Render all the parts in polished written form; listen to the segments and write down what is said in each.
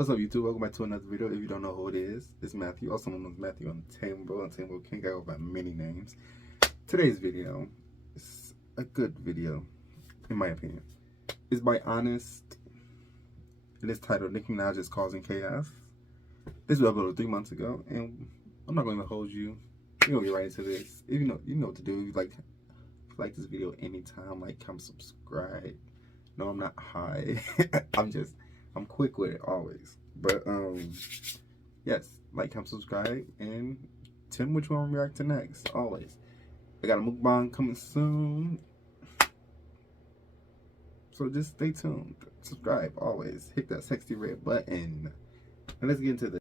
What's up, YouTube? Welcome back to another video. If you don't know who it is, it's Matthew. Also known as Matthew on Table. On Table King, I go by many names. Today's video is a good video, in my opinion. It's by Honest, and it's titled "Nicki Minaj is Causing Chaos." This was uploaded 3 months ago, and I'm not going to hold you. We're gonna get right into this. If you know what to do. If you like this video anytime, like, comment, subscribe. No, I'm not high. I'm quick with it always. But yes, like, comment, subscribe, and tell me which one I'm react to next. Always. I got a mukbang coming soon. So just stay tuned. Subscribe always. Hit that sexy red button. And let's get into this.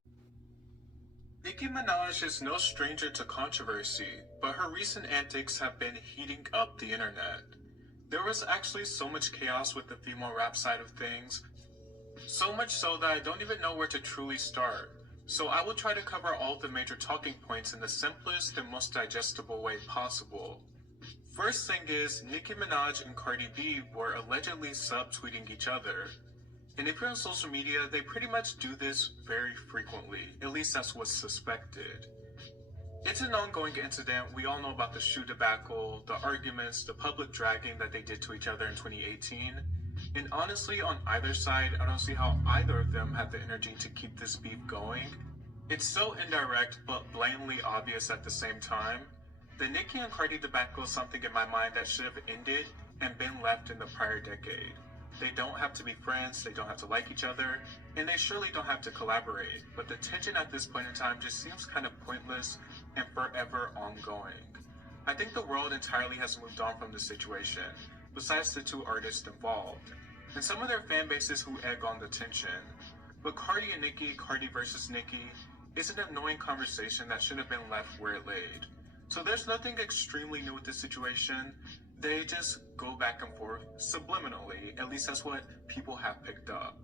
Nicki Minaj is no stranger to controversy, but her recent antics have been heating up the internet. There was actually so much chaos with the female rap side of things, so much so that I don't even know where to truly start. So I will try to cover all the major talking points in the simplest and most digestible way possible. First thing is, Nicki Minaj and Cardi B were allegedly subtweeting each other. And if you're on social media, they pretty much do this very frequently. At least that's what's suspected. It's an ongoing incident. We all know about the shoe debacle, the arguments, the public dragging that they did to each other in 2018. And honestly, on either side, I don't see how either of them have the energy to keep this beef going. It's so indirect, but blatantly obvious at the same time. The Nicki and Cardi debacle is something in my mind that should have ended and been left in the prior decade. They don't have to be friends, they don't have to like each other, and they surely don't have to collaborate. But the tension at this point in time just seems kind of pointless and forever ongoing. I think the world entirely has moved on from the situation, besides the two artists involved, and some of their fan bases who egg on the tension. But Cardi and Nicki, Cardi versus Nicki, is an annoying conversation that should have been left where it laid. So there's nothing extremely new with this situation. They just go back and forth subliminally. At least that's what people have picked up.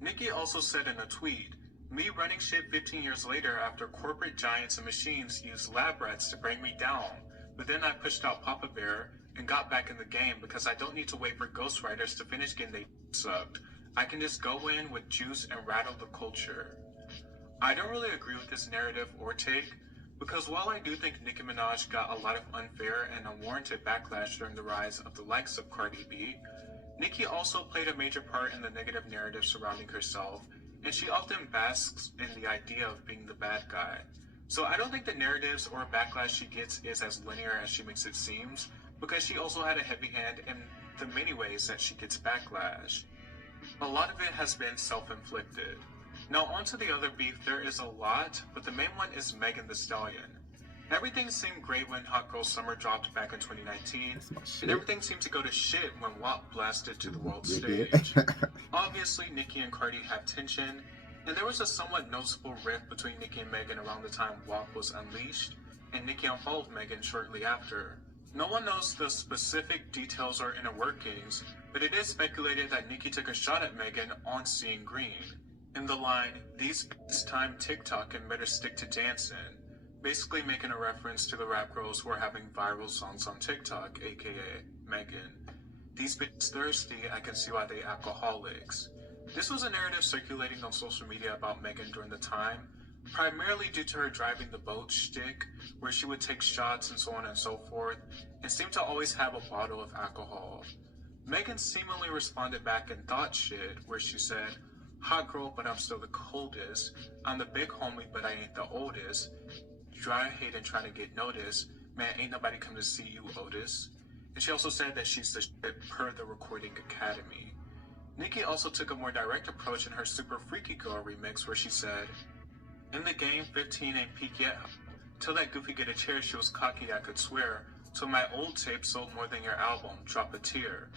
Nicki also said in a tweet, "Me running shit 15 years later after corporate giants and machines used lab rats to bring me down. But then I pushed out Papa Bear and got back in the game because I don't need to wait for ghostwriters to finish getting they sucked. I can just go in with juice and rattle the culture." I don't really agree with this narrative or take, because while I do think Nicki Minaj got a lot of unfair and unwarranted backlash during the rise of the likes of Cardi B, Nicki also played a major part in the negative narrative surrounding herself, and she often basks in the idea of being the bad guy. So I don't think the narratives or backlash she gets is as linear as she makes it seems, because she also had a heavy hand in the many ways that she gets backlash. A lot of it has been self-inflicted. Now onto the other beef, there is a lot, but the main one is Megan Thee Stallion. Everything seemed great when Hot Girl Summer dropped back in 2019, and everything seemed to go to shit when WAP blasted to the world stage. Obviously, Nicki and Cardi have tension, and there was a somewhat noticeable rift between Nicki and Megan around the time WAP was unleashed, and Nicki unfollowed Megan shortly after. No one knows the specific details or inner workings, but it is speculated that Nicki took a shot at Megan on Seeing Green. In the line, "These bitches time TikTok and better stick to dancing," basically making a reference to the rap girls who are having viral songs on TikTok, aka Megan. "These bitches thirsty, I can see why they alcoholics." This was a narrative circulating on social media about Megan during the time, primarily due to her driving the boat shtick, where she would take shots and so on and so forth, and seemed to always have a bottle of alcohol. Megan seemingly responded back in thought shit, where she said, "Hot girl, but I'm still the coldest. I'm the big homie, but I ain't the oldest. Dry hate and trying to get noticed. Man, ain't nobody come to see you, Otis." And she also said that she's the shit per the Recording Academy. Nicki also took a more direct approach in her Super Freaky Girl remix, where she said, "In the game, 15 ain't peak yet. Till that goofy get a chair, she was cocky, I could swear. Till my old tape sold more than your album, drop a tear."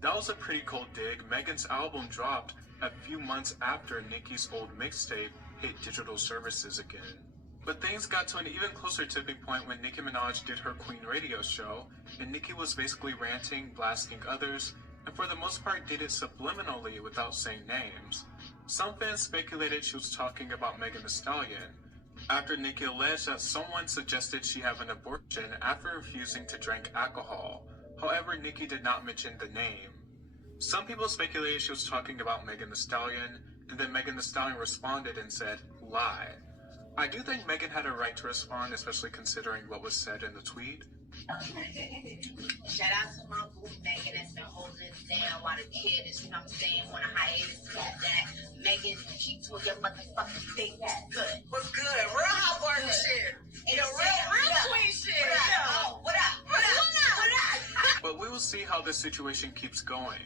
That was a pretty cold dig. Megan's album dropped a few months after Nicki's old mixtape hit digital services again. But things got to an even closer tipping point when Nicki Minaj did her Queen radio show, and Nicki was basically ranting, blasting others, and for the most part did it subliminally without saying names. Some fans speculated she was talking about Megan Thee Stallion, after Nicki alleged that someone suggested she have an abortion after refusing to drink alcohol. However, Nicki did not mention the name. Some people speculated she was talking about Megan Thee Stallion, and then Megan Thee Stallion responded and said, lie. I do think Megan had a right to respond, especially considering what was said in the tweet. Shout out to my boo Megan that's been holding it down while the kid is, you know what I'm saying, on a hiatus. That Megan, keep to your motherfucking thing. Good. What's good? Real hot barn shit. Real queen shit. What up? But we will see how this situation keeps going.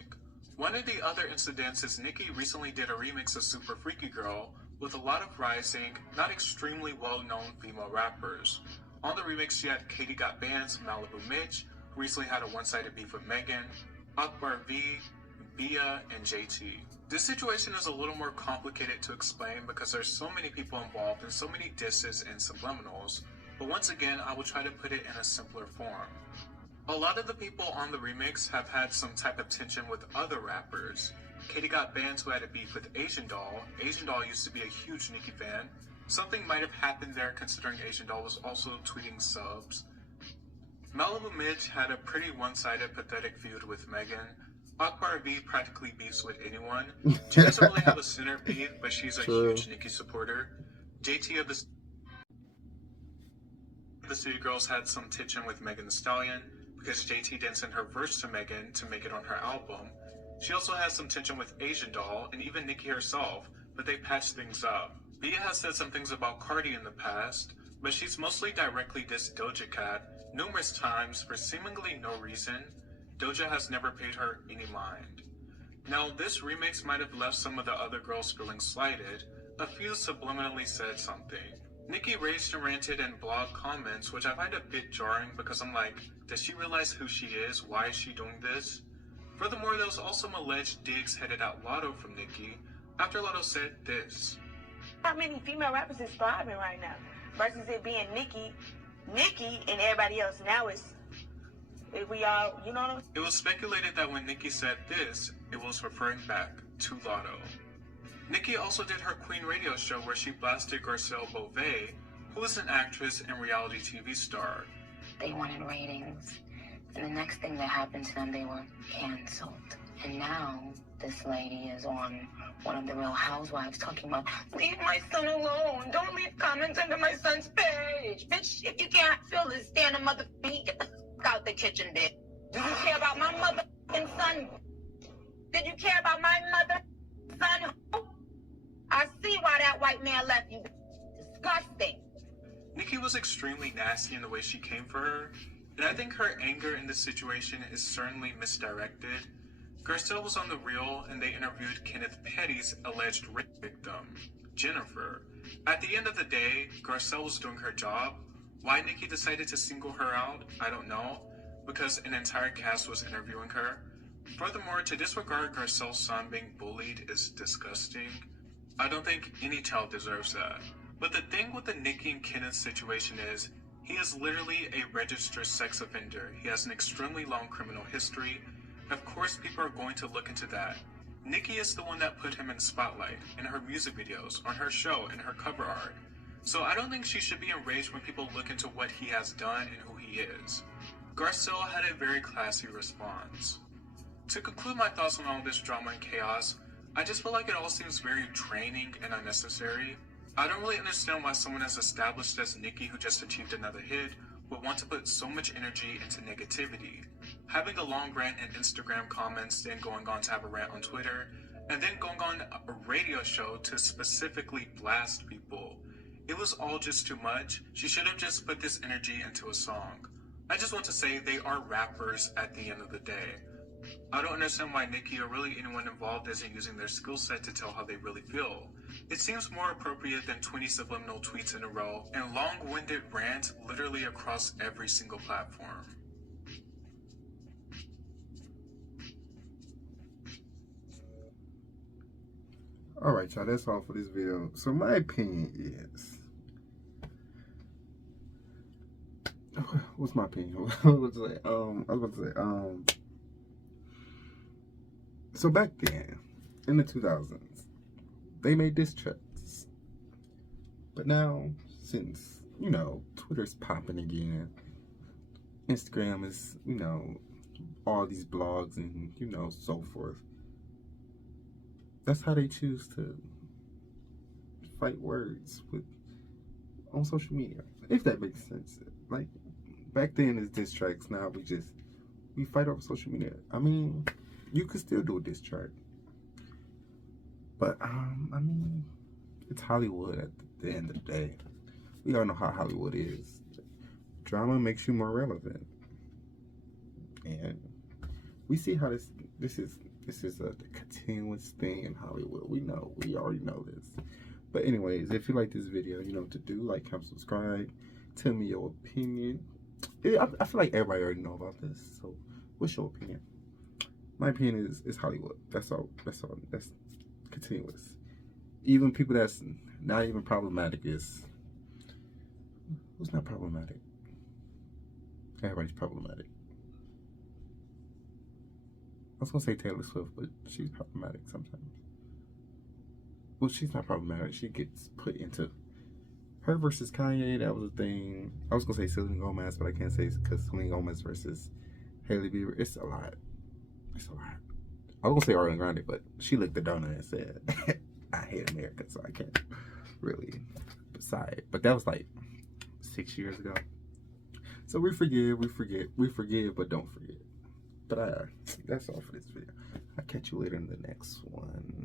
One of the other incidents is Nicki recently did a remix of Super Freaky Girl with a lot of rising, not extremely well-known female rappers. On the remix, she had Katie Got Band's Malibu Mitch, who recently had a one-sided beef with Megan, Akbar V, Bia, and JT. This situation is a little more complicated to explain because there's so many people involved and so many disses and subliminals, but once again, I will try to put it in a simpler form. A lot of the people on the remix have had some type of tension with other rappers. Katie Got Bands, who had a beef with Asian Doll. Asian Doll used to be a huge Nicki fan. Something might have happened there considering Asian Doll was also tweeting subs. Malibu Mitch had a pretty one-sided pathetic feud with Megan. Akbar V practically beefs with anyone. She doesn't really have a center beef, but she's a huge Nicki supporter. JT of the City Girls had some tension with Megan Thee Stallion because JT didn't send her verse to Megan to make it on her album. She also has some tension with Asian Doll and even Nicki herself, but they patched things up. Bia has said some things about Cardi in the past, but she's mostly directly dissed Doja Cat numerous times for seemingly no reason. Doja has never paid her any mind. Now, this remix might have left some of the other girls feeling slighted. A few subliminally said something. Nicki raged and ranted in blog comments, which I find a bit jarring because I'm like, does she realize who she is? Why is she doing this? Furthermore, there was also some alleged digs headed at Lotto from Nicki after Lotto said this. How many female rappers is thriving right now versus it being Nicki, and everybody else? Now we all, you know what I'm saying? It was speculated that when Nicki said this, it was referring back to Lotto. Nicki also did her Queen radio show where she blasted Garcelle Beauvais, who is an actress and reality TV star. They wanted ratings, and the next thing that happened to them, they were canceled. And now this lady is on one of the Real Housewives talking about, leave my son alone, don't leave comments under my son's page. Bitch, if you can't feel this, stand a motherfucking, get the fuck out the kitchen, bitch. Do you care about my motherfucking son? Did you care about my son? I see why that white man left you. Disgusting. Nicki was extremely nasty in the way she came for her, and I think her anger in this situation is certainly misdirected. Garcelle was on The Real, and they interviewed Kenneth Petty's alleged rape victim, Jennifer. At the end of the day, Garcelle was doing her job. Why Nicki decided to single her out, I don't know, because an entire cast was interviewing her. Furthermore, to disregard Garcelle's son being bullied is disgusting. I don't think any child deserves that. But the thing with the Nicki and Kenneth situation is, he is literally a registered sex offender. He has an extremely long criminal history. Of course, people are going to look into that. Nicki is the one that put him in the spotlight, in her music videos, on her show, and her cover art. So I don't think she should be enraged when people look into what he has done and who he is. Garcelle had a very classy response. To conclude my thoughts on all this drama and chaos, I just feel like it all seems very draining and unnecessary. I don't really understand why someone as established as Nicki, who just achieved another hit, would want to put so much energy into negativity. Having a long rant in Instagram comments, then going on to have a rant on Twitter, and then going on a radio show to specifically blast people. It was all just too much. She should have just put this energy into a song. I just want to say they are rappers at the end of the day. I don't understand why Nicki or really anyone involved isn't using their skill set to tell how they really feel. It seems more appropriate than 20 subliminal tweets in a row and long-winded rants literally across every single platform. Alright, y'all, that's all for this video. So my opinion is, what's my opinion? So back then, in the 2000s, they made diss tracks. But now, since, Twitter's popping again, Instagram is, all these blogs and, you know, so forth. That's how they choose to fight words on social media, if that makes sense. Like, back then it's diss tracks, now we fight over social media. I mean, you could still do a diss track, but I mean, it's Hollywood at the end of the day. We all know how Hollywood is. Drama makes you more relevant, and we see how this is a continuous thing in Hollywood. We already know this. But anyways, if you like this video, you know what to do. Like, comment, subscribe. Tell me your opinion. I feel like everybody already know about this. So, what's your opinion? My opinion is Hollywood. That's all. That's continuous. Even people that's not even problematic is... Who's not problematic? Everybody's problematic. I was going to say Taylor Swift, but she's problematic sometimes. Well, she's not problematic. She gets put into... Her versus Kanye, that was a thing. I was going to say Selena Gomez, but I can't say it because Selena Gomez versus Hailey Bieber. It's a lot. It's a lot. I was going to say Ariana Grande, but she licked the donut and said, I hate America, so I can't really decide. But that was like 6 years ago. So we forgive, but don't forget. But that's all for this video. I'll catch you later in the next one.